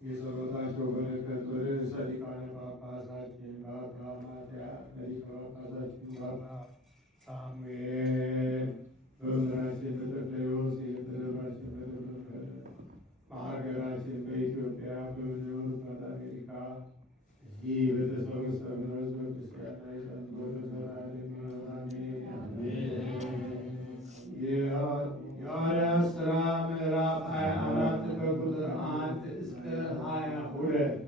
የጸሎታቸው በረከት በርዕሰ ሊቃነ ጳጳሳችን በአባ ማትያስ ሊቀ ጳጳሳችን በአባ ሳሙኤል በምድራችን በተክለ ዮሴፍ በደብራችን በደብረ በሀገራችን በኢትዮጵያ በምንኖርበት አሜሪካ እዚህ በተሰበሰብነው ሕዝበ ክርስቲያን ላይ ጸንቶ ለዘላለም ይኑር አሜን። የሐዋርያት ሥራ ምዕራፍ 24 ከቁጥር 1 እስከ 22።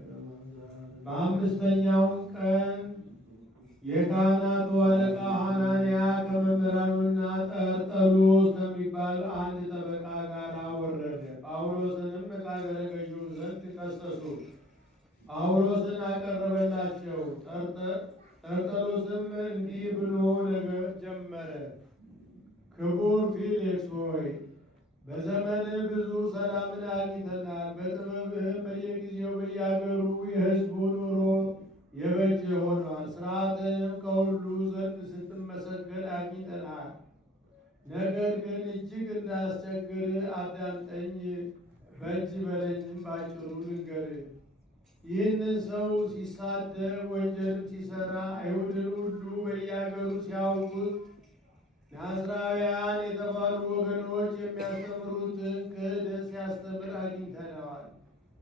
በአምስተኛው ቀን የካህናቱ አለቃ ሐናንያ ከመምህራኑና ጠርጠሉስ ከሚባል አንድ ጠበቃ ጋር ወረደ። ጳውሎስንም ከአገረ ገዡ ዘንድ ከሰሱት። ጳውሎስን አቀረበላቸው። ጠርጠሉስም እንዲህ ብሎ ነገር ጀመረ። ክቡር ፊልክስ ሆይ በዘመን ብዙ ሰላምን አግኝተናል። በጥበብህም በየጊዜው በየአገሩ የሕዝቡ ኑሮ የበጀ ሆኗል። ሥርዓትህም ከሁሉ ዘንድ ስትመሰገን አግኝተናል። ነገር ግን እጅግ እንዳስቸግር አዳምጠኝ፣ በእጅ በለኝም ባጭሩ ልንገርህ። ይህንን ሰው ሲሳደብ ወንጀልም ሲሰራ አይሁድን ሁሉ በየአገሩ ሲያውቁት ናዝራውያን የተባሉ ወገኖች የሚያስተምሩትን ክህደት ሲያስተምር አግኝተነዋል።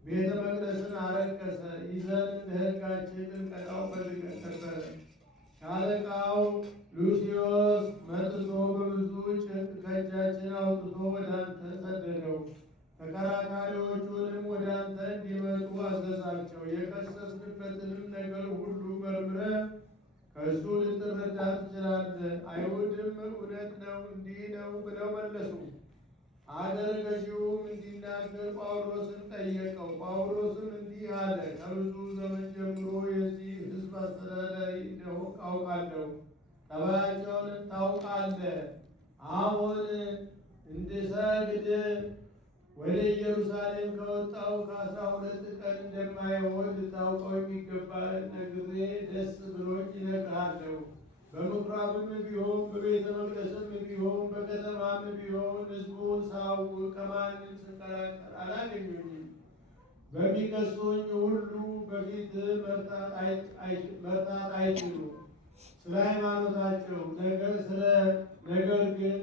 ቤተ መቅደስን አረከሰ። ይዘን እንደ ሕጋችን ልንቀጣው ፈልገን ነበረ። ሻለቃው ሉሲዮስ መጥቶ በብዙ ጭንቅ ከእጃችን አውጥቶ ወደ አንተ ሰደደው። ተከራካሪዎቹንም ወደ አንተ እንዲመጡ አዘዛቸው። የከሰስንበትንም ነገር ሁሉ መርምረህ ከእሱ ልትረዳ ትችላለህ። አይሁድም እውነት ነው እንዲህ ነው ብለው መለሱ። አገረ ገዢውም እንዲናገር ጳውሎስን ጠየቀው። ጳውሎስም እንዲህ አለ፣ ከብዙ ዘመን ጀምሮ የዚህ ሕዝብ አስተዳዳሪ እንደሆንክ አውቃለሁ። ጠባያቸውንም ታውቃለህ። አሁን እንድሰግድ ወደ ኢየሩሳሌም ከወጣሁ ከ12 ቀን እንደማይሆን ልታውቀው የሚገባ ነግሬ ደስ ብሎኝ እነግርሃለሁ። በምኩራብም ቢሆን በቤተ መቅደስም ቢሆን በከተማም ቢሆን ሕዝቡን ሳውቅ ከማንም ስከራከር አላገኙኝም። በሚከሱኝ ሁሉ በፊት መርታት አይችሉም ስለ ሃይማኖታቸው። ነገር ግን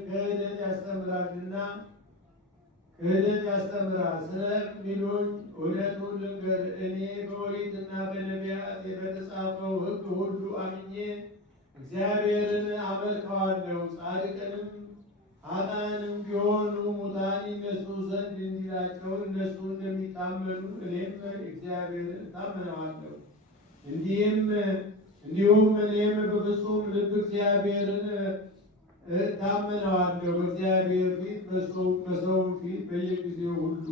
ክህደት ያስተምራል ስለሚሉኝ እውነቱን ልንገር። እኔ በኦሪትና በነቢያት በተጻፈው ሕግ ሁሉ አምኜ እግዚአብሔርን አመልከዋለሁ። ጻድቅንም ኃጥአንም ቢሆኑ ሙታን ይነሱ ዘንድ እንዲላቸው እነሱ እንደሚታመኑ እኔም እግዚአብሔርን እታመነዋለሁ። እንዲሁም እኔም በፍጹም ልብ እግዚአብሔርን እታመነዋለሁ። በእግዚአብሔር ፊት በሰው ፊት በየጊዜው ሁሉ።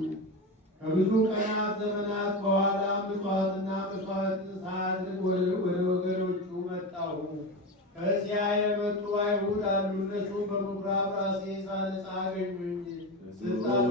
ከብዙ ቀናት ዘመናት በኋላ ምጽዋትና መስዋዕትን ሳያድርግ ወደ ወገኖቹ መጣሁ። ከእስያ የመጡ አይሁድ አሉ። እነሱ በምኩራብ ራሴ ሳነጻ አገኙኝ። ስልጣን